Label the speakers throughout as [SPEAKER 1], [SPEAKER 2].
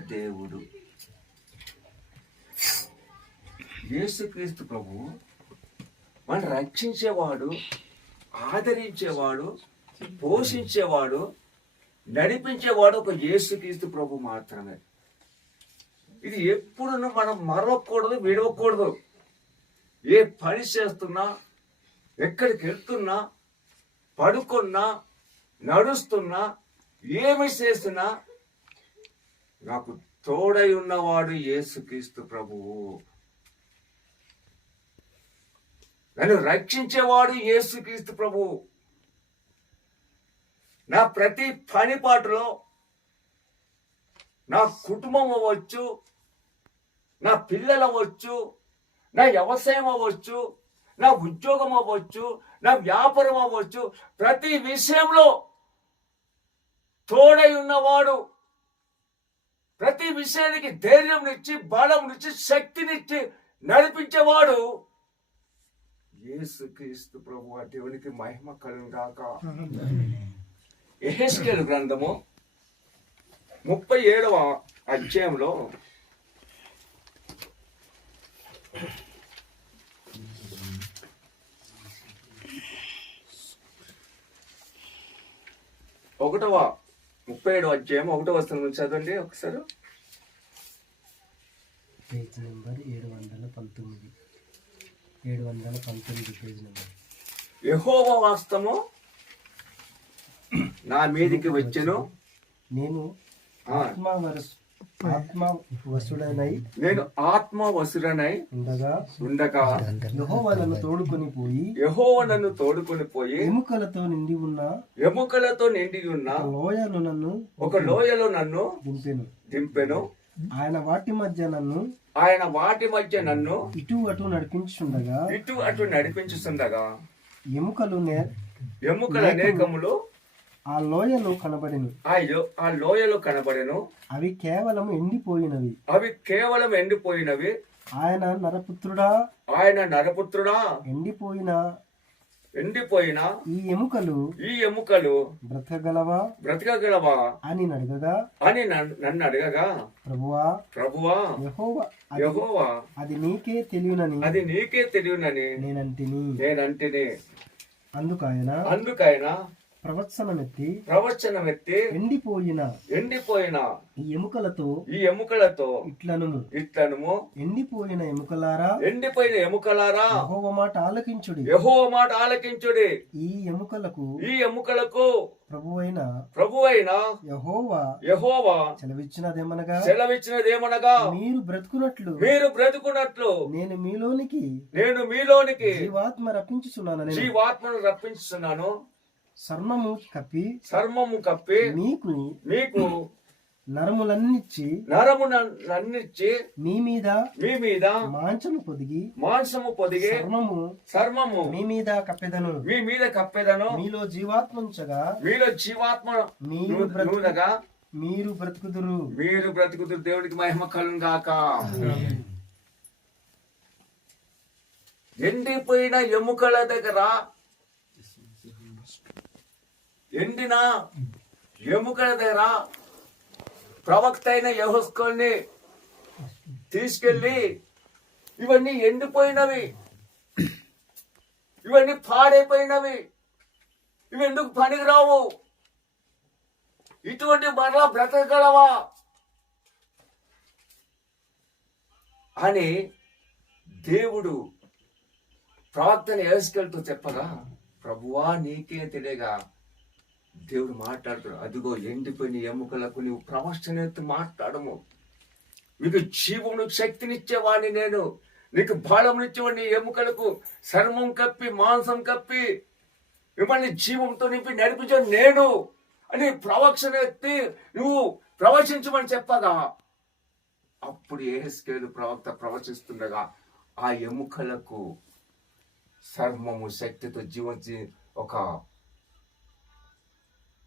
[SPEAKER 1] దేవుడు. యేసుక్రీస్తు ప్రభు మన రక్షించేవాడు ఆదరించేవాడు పోషించేవాడు నడిపించేవాడు ఒక యేసుక్రీస్తు ప్రభు మాత్రమే. ఇది ఎప్పుడూ మనం మరవకూడదు విడవకూడదు. ఏ పని చేస్తున్నా ఎక్కడికి వెళ్తున్నా పడుకున్నా నడుస్తున్నా ఏమి చేస్తున్నా నాకు తోడై ఉన్నవాడు యేసుక్రీస్తు ప్రభువు. నన్ను రక్షించేవాడు యేసుక్రీస్తు ప్రభువు. నా ప్రతి పనిపాటులో నా కుటుంబం అవ్వచ్చు నా పిల్లలు అవ్వచ్చు నా వ్యవసాయం అవ్వచ్చు నా ఉద్యోగం అవ్వచ్చు నా వ్యాపారం అవ్వచ్చు ప్రతి విషయంలో తోడై ఉన్నవాడు ప్రతి విషయానికి ధైర్యంనిచ్చి బలంనిచ్చి శక్తినిచ్చి నడిపించేవాడు యేసుక్రీస్తు ప్రభు ఆ దేవునికి మహిమ కలుగాక ఎహెస్కేలు గ్రంథము ముప్పై ఏడవ అధ్యాయంలో ఒకటవ ముప్పై ఏడవ అధ్యాయం ఒకటవ వస్తున్న నుంచి చదవండి ఒకసారి.
[SPEAKER 2] పేజ్ నెంబర్ ఏడు వందల పంతొమ్మిది. ఏడు వందల పంతొమ్మిది పేజ్ నెంబర్
[SPEAKER 1] యెహోవ వాస్తము నా మీదికి వచ్చెను.
[SPEAKER 2] నేను ఆత్మ వరస్ ఆత్మ వసుడనై
[SPEAKER 1] నేను ఆత్మ వసురనై
[SPEAKER 2] ఉండగా
[SPEAKER 1] ఉండగా
[SPEAKER 2] యెహోవా నన్ను తోడుకొని పోయి
[SPEAKER 1] యెహోవ నన్ను తోడుకొని పోయి
[SPEAKER 2] ఎముకలతో నిండి ఉన్న
[SPEAKER 1] ఎముకలతో నిండి ఉన్న
[SPEAKER 2] లోయను నన్ను
[SPEAKER 1] ఒక లోయలో నన్ను
[SPEAKER 2] దింపెను.
[SPEAKER 1] దింపెను.
[SPEAKER 2] ఆయన వాటి మధ్య నన్ను
[SPEAKER 1] ఆయన వాటి మధ్య నన్ను
[SPEAKER 2] ఇటు అటు నడిపించుండగా
[SPEAKER 1] ఇటు అటు నడిపించుతుండగా
[SPEAKER 2] ఎముకలు
[SPEAKER 1] ఎముకల అనేకములు
[SPEAKER 2] ఆ లోయలో కనబడెను.
[SPEAKER 1] ఆ యో- ఆ లోయలో కనబడెను.
[SPEAKER 2] అవి కేవలం ఎండిపోయినవి.
[SPEAKER 1] అవి కేవలం ఎండిపోయినవి.
[SPEAKER 2] ఆయన నరపుత్రుడా?
[SPEAKER 1] ఆయన నరపుత్రుడా?
[SPEAKER 2] ఎండిపోయిన?
[SPEAKER 1] ఎండిపోయిన?
[SPEAKER 2] ఈ ఎముకలు
[SPEAKER 1] ఈ ఎముకలు
[SPEAKER 2] బ్రతకగలవా?
[SPEAKER 1] బ్రతకగలవా?
[SPEAKER 2] అని నడగగా?
[SPEAKER 1] అని నన్ను అడగగా?
[SPEAKER 2] ప్రభువా
[SPEAKER 1] ప్రభువా
[SPEAKER 2] యెహోవా
[SPEAKER 1] యెహోవా
[SPEAKER 2] అది నీకే తెలియనని
[SPEAKER 1] అది నీకే తెలియనని
[SPEAKER 2] నేనంటిని.
[SPEAKER 1] నేనంటేనే.
[SPEAKER 2] అందుకైన
[SPEAKER 1] అందుకైనా
[SPEAKER 2] ప్రవత్సనమెత్తి
[SPEAKER 1] ప్రవచనం ఎత్తి
[SPEAKER 2] ఎండిపోయిన
[SPEAKER 1] ఎండిపోయిన
[SPEAKER 2] ఈ ఎముకలతో
[SPEAKER 1] ఈ ఎముకలతో
[SPEAKER 2] ఇట్లను
[SPEAKER 1] ఇట్లనము.
[SPEAKER 2] ఎండిపోయిన ఎముకలారా?
[SPEAKER 1] ఎండిపోయిన ఎముకలారా?
[SPEAKER 2] యెహోవా మాట ఆలకించుడి.
[SPEAKER 1] యహో మాట ఆలకించుడి.
[SPEAKER 2] ఈ ఎముకలకు
[SPEAKER 1] ఈ ఎముకలకు
[SPEAKER 2] ప్రభువైన
[SPEAKER 1] ప్రభువైన
[SPEAKER 2] యెహోవా
[SPEAKER 1] యహోవా
[SPEAKER 2] సెలవిచ్చినదేమనగా
[SPEAKER 1] సెలవిచ్చినదేమనగా
[SPEAKER 2] మీరు బ్రతుకున్నట్లు
[SPEAKER 1] మీరు బ్రతుకున్నట్లు
[SPEAKER 2] నేను మీలోనికి
[SPEAKER 1] నేను మీలోనికి
[SPEAKER 2] జీవాత్మ రప్పించుచున్నానని
[SPEAKER 1] జీవాత్మను రప్పించుతున్నాను
[SPEAKER 2] సర్మము కప్పి
[SPEAKER 1] చర్మము కప్పి
[SPEAKER 2] మీకు
[SPEAKER 1] మీకు
[SPEAKER 2] నరములన్నిచ్చి
[SPEAKER 1] నరము నన్నిచ్చి
[SPEAKER 2] మీ మీద
[SPEAKER 1] మీ మీద
[SPEAKER 2] మాంచము పొదిగి
[SPEAKER 1] మాంసము పొదిగే
[SPEAKER 2] చర్మము
[SPEAKER 1] చర్మము
[SPEAKER 2] మీ మీద కప్పెదను.
[SPEAKER 1] మీ మీద కప్పెదను.
[SPEAKER 2] మీలో జీవాత్మంచగా
[SPEAKER 1] మీలో జీవాత్మ
[SPEAKER 2] మీరు మీరు బ్రతుకుదురు.
[SPEAKER 1] మీరు బ్రతుకుతున్న దేవుడికి మహిమ కలును గాక ఎండిపోయిన ఎముకల దగ్గర ఎండిన ఎముకల దగ్గర ప్రవక్త అయిన యహోస్కోల్ని తీసుకెళ్ళి ఇవన్నీ ఎండిపోయినవి. ఇవన్నీ పాడైపోయినవి. ఇవి ఎందుకు పనికిరావు? ఇటువంటి మరలా బ్రతకగలవా? అని దేవుడు ప్రవక్తని ఏసుకెళ్తూ చెప్పగా ప్రభువా నీకే తెలియగా దేవుడు మాట్లాడుతున్నాడు. అదిగో ఎండిపోయిన ఎముకలకు నీవు ప్రవచనతో మాట్లాడము. నీకు జీవమును శక్తినిచ్చేవాడిని నేను. నీకు బలమునిచ్చేవాడిని ఎముకలకు. చర్మం కప్పి మాంసం కప్పి మిమ్మల్ని జీవంతో నింపి నడిపించాను నేను అని ప్రవక్షణ ఎత్తి నువ్వు ప్రవచించమని చెప్పగా అప్పుడు ఏహెస్కేలు ప్రవక్త ప్రవచిస్తుండగా ఆ ఎముకలకు చర్మము శక్తితో జీవించి ఒక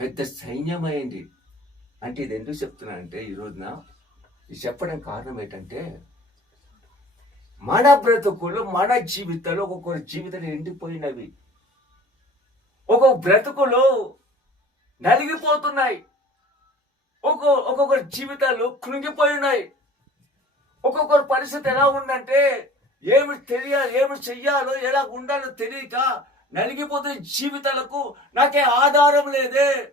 [SPEAKER 1] పెద్ద సైన్యమైంది అంటే ఇది ఎందుకు చెప్తున్నా అంటే ఈ రోజున ఇది చెప్పడం కారణం ఏంటంటే మన బ్రతుకులు మన జీవితాలు ఒక్కొక్కరి జీవితాలు ఎండిపోయినవి. ఒక్కొక్క బ్రతుకులు నలిగిపోతున్నాయి. ఒక్కొక్క ఒక్కొక్కరి జీవితాలు కృంగిపోయి ఉన్నాయి ఒక్కొక్కరి పరిస్థితి ఎలా ఉందంటే ఏమి తెలియాలి ఏమి చెయ్యాలో ఎలా ఉండాలో తెలియక నలిగిపోతున్న జీవితాలకు నాకే ఆధారం లేదే.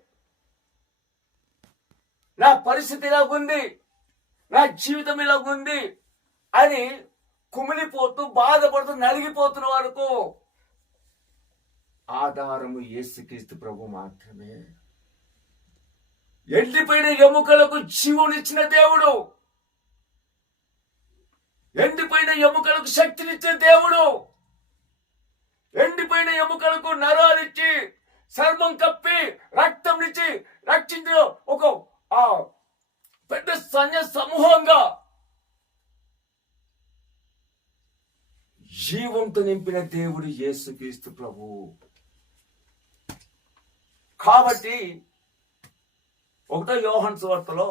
[SPEAKER 1] నా పరిస్థితి ఇలాగుంది. నా జీవితం ఇలాగుంది అని కుమిలిపోతూ బాధపడుతూ నలిగిపోతున్న వరకు ఆధారము ఏసుక్రీస్తు ప్రభు మాత్రమే. ఎండిపోయిన ఎముకలకు జీవునిచ్చిన దేవుడు. ఎండిపోయిన ఎముకలకు శక్తినిచ్చే దేవుడు. ఎండిపోయిన ఎముకలకు నరాలిచ్చి చర్మం కప్పి రక్తం ఇచ్చి రక్షించిన ఒక ఆ పెద్ద సైన్య సమూహంగా జీవంతో నింపిన దేవుడు యేసుక్రీస్తు ప్రభు. కాబట్టి ఒకటో యోహన్ సువార్తలో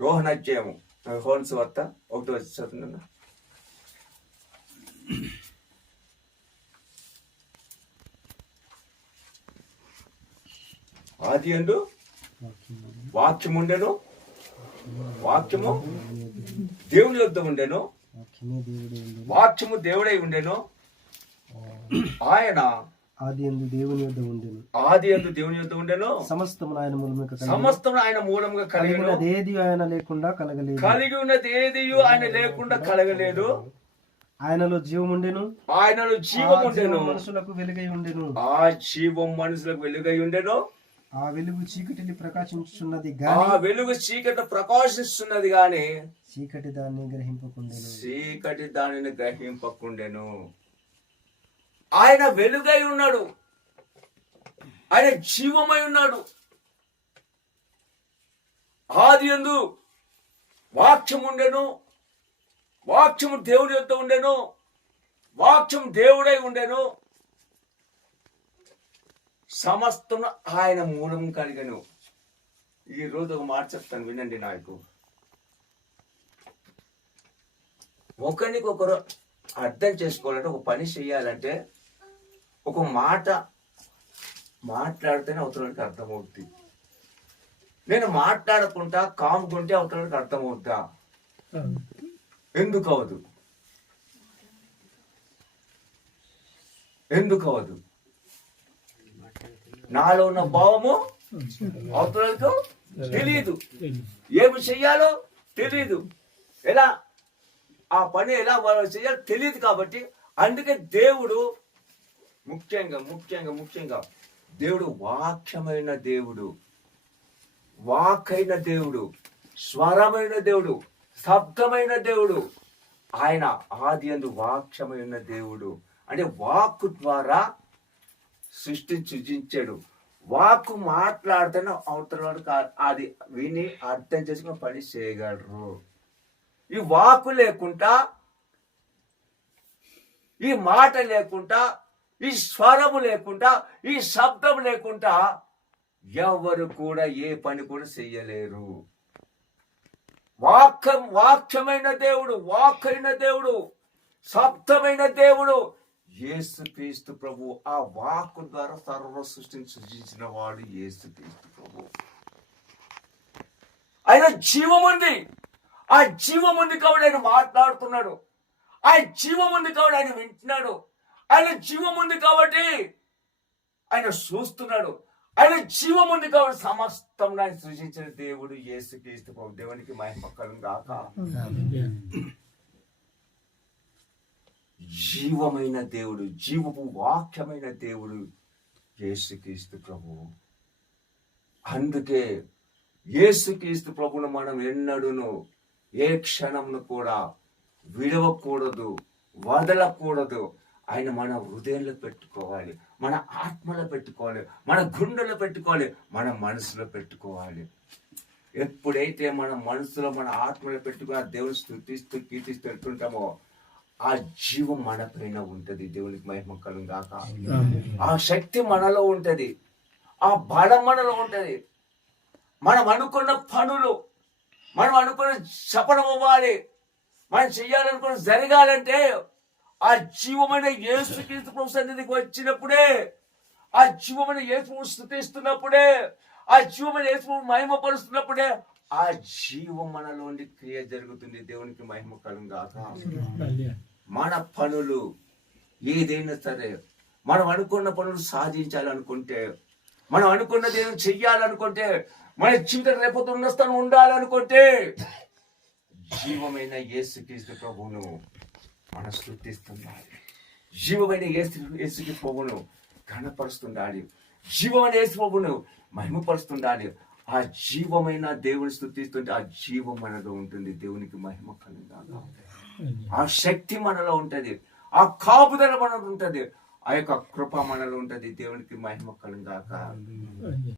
[SPEAKER 1] యోహన్ అధ్యాయము. యోహన్ సువార్త ఒకటో చదువుతున్నా ఆది ఎందు? వాక్యము? దేవుని యొద్ద ఉండెను?
[SPEAKER 2] వాక్యమే దేవుడు ఉండెను.
[SPEAKER 1] వాక్యము దేవుడై ఉండెను? ఆయన
[SPEAKER 2] ఆది ఎందు దేవుని యొద్ద ఉండెను.
[SPEAKER 1] ఆది ఎందు దేవుని యొద్ద ఉండెను.
[SPEAKER 2] సమస్తము ఆయన మూలముగా
[SPEAKER 1] సమస్తం ఆయన మూలంగా కలిగిన.
[SPEAKER 2] కలిగినదేది ఆయన లేకుండా కలగలేదు.
[SPEAKER 1] కలిగి ఉన్నది ఏది ఆయన లేకుండా కలగలేదు.
[SPEAKER 2] ఆయనలో జీవముండెను
[SPEAKER 1] ఆయనలో
[SPEAKER 2] ఆ
[SPEAKER 1] జీవం
[SPEAKER 2] జీవం
[SPEAKER 1] ఉండెను.
[SPEAKER 2] మనుషులకు వెలుగై ఉండెను.
[SPEAKER 1] ఆ జీవం మనుషులకు వెలుగై ఉండెను.
[SPEAKER 2] ఆ వెలుగు చీకటిని ప్రకాశించున్నది
[SPEAKER 1] ఆ
[SPEAKER 2] గాని
[SPEAKER 1] వెలుగు చీకటి ప్రకాశిస్తున్నది గాని
[SPEAKER 2] చీకటి దాన్ని గ్రహింపకుండెను.
[SPEAKER 1] చీకటి దానిని గ్రహింపకుండెను. ఆయన వెలుగై ఉన్నాడు. ఆయన జీవమై ఉన్నాడు. ఆది ఎందు వాక్యం ఉండెను. వాక్యము దేవుడి యొక్క ఉండెను. వాక్యం దేవుడై ఉండెను. సమస్తం ఆయన మూలం కలిగను. ఈ రోజు ఒక మాట చెప్తాను వినండి నాకు ఒకరికొకరు అర్థం చేసుకోవాలంటే ఒక పని చేయాలంటే ఒక మాట మాట్లాడితేనే అవతలకి అర్థమవుద్ది. నేను మాట్లాడకుండా కాముకుంటే అవతలకి అర్థమవుద్దా? ఎందుకు అవదు ఎందుకు అవదు నాలో ఉన్న భావము అవతలకు తెలియదు ఏమి చెయ్యాలో తెలియదు ఎలా? ఆ పని ఎలా వాళ్ళు చేయాలో తెలియదు కాబట్టి అందుకే దేవుడు ముఖ్యంగా ముఖ్యంగా ముఖ్యంగా దేవుడు వాక్యమైన దేవుడు. వాకైన దేవుడు స్వరమైన దేవుడు శబ్దమైన దేవుడు. ఆయన ఆది అందు వాక్యమైన దేవుడు. అంటే వాక్కు ద్వారా సృష్టి సృజించాడు. వాక్కు మాట్లాడితేనే అవతల వాడికి అది విని అర్థం చేసుకుని పని చేయగలరు. ఈ వాకు లేకుండా ఈ మాట లేకుండా ఈ స్వరము లేకుండా ఈ శబ్దం లేకుండా ఎవరు కూడా ఏ పని కూడా చెయ్యలేరు. వాక్యం వాక్యమైన దేవుడు వాక్కైన దేవుడు శబ్దమైన దేవుడు. యేసుక్రీస్తు ప్రభు ఆ వాక్కు ద్వారా సర్వ సృష్టిని సృజించిన వాడు యేసుక్రీస్తు ప్రభు. ఆయన జీవం ఉంది ఆ జీవం ఉంది కాబట్టి ఆయన మాట్లాడుతున్నాడు. ఆ జీవం ఉంది కాబట్టి ఆయన వింటున్నాడు. ఆయన జీవం ఉంది కాబట్టి ఆయన చూస్తున్నాడు. ఆయన జీవం ఉంది కాబట్టి సమస్తం ఆయన సృజించిన దేవుడు ఏసు క్రీస్తు దేవునికి మహిమ కలుగు కాక జీవమైన దేవుడు జీవపు వాక్యమైన దేవుడు యేసుక్రీస్తు ప్రభు. అందుకే యేసుక్రీస్తు ప్రభును మనం ఎన్నడూను ఏ క్షణంను కూడా విడవకూడదు వదలకూడదు. ఆయన మన హృదయంలో పెట్టుకోవాలి మన ఆత్మలో పెట్టుకోవాలి మన గుండెలో పెట్టుకోవాలి మన మనసులో పెట్టుకోవాలి. ఎప్పుడైతే మన మనసులో మన ఆత్మలో పెట్టుకుని ఆ దేవుని స్థుతిస్తూ కీర్తిస్తూ వెళ్తుంటామో ఆ జీవం మన పైన ఉంటది. దేవునికి మహిమ కలుగాక ఆ శక్తి మనలో ఉంటది. ఆ బలం మనలో ఉంటది. మనం అనుకున్న పనులు మనం అనుకున్న శపనం అవ్వాలి మనం చెయ్యాలనుకున్న జరగాలంటే ఆ జీవమైన యేసుక్రీస్తు ప్రభు సన్నిధికి వచ్చినప్పుడే ఆ జీవమైన యేసు స్థుతిస్తున్నప్పుడే ఆ జీవమైన యేసు మహిమపరుస్తున్నప్పుడే ఆ జీవం మనలోని క్రియ జరుగుతుంది. దేవునికి మహిమ కలుగాక మన పనులు ఏదైనా సరే మనం అనుకున్న పనులు సాధించాలనుకుంటే మనం అనుకున్నది ఏదో చెయ్యాలనుకుంటే మన జీవితం రేపటి ఉన్న స్థానం ఉండాలనుకుంటే జీవమైన యేసుక్రీస్తు ప్రభువును మనం స్థుతిస్తుండాలి జీవమైన యేసు యేసుకి ప్రభువును ఘనపరుస్తుండాలి జీవమైన యేసు ప్రభువును మహిమపరుస్తుండాలి ఆ జీవమైన దేవుని స్థుతిస్తుంటే ఆ జీవం మనలో ఉంటుంది. దేవునికి మహిమ కలుగుతాగా ఆ శక్తి మనలో ఉంటుంది. ఆ కాపుదల మనలో ఉంటుంది. ఆ యొక్క కృప మనలో ఉంటుంది. దేవునికి మహిమ కలుగాక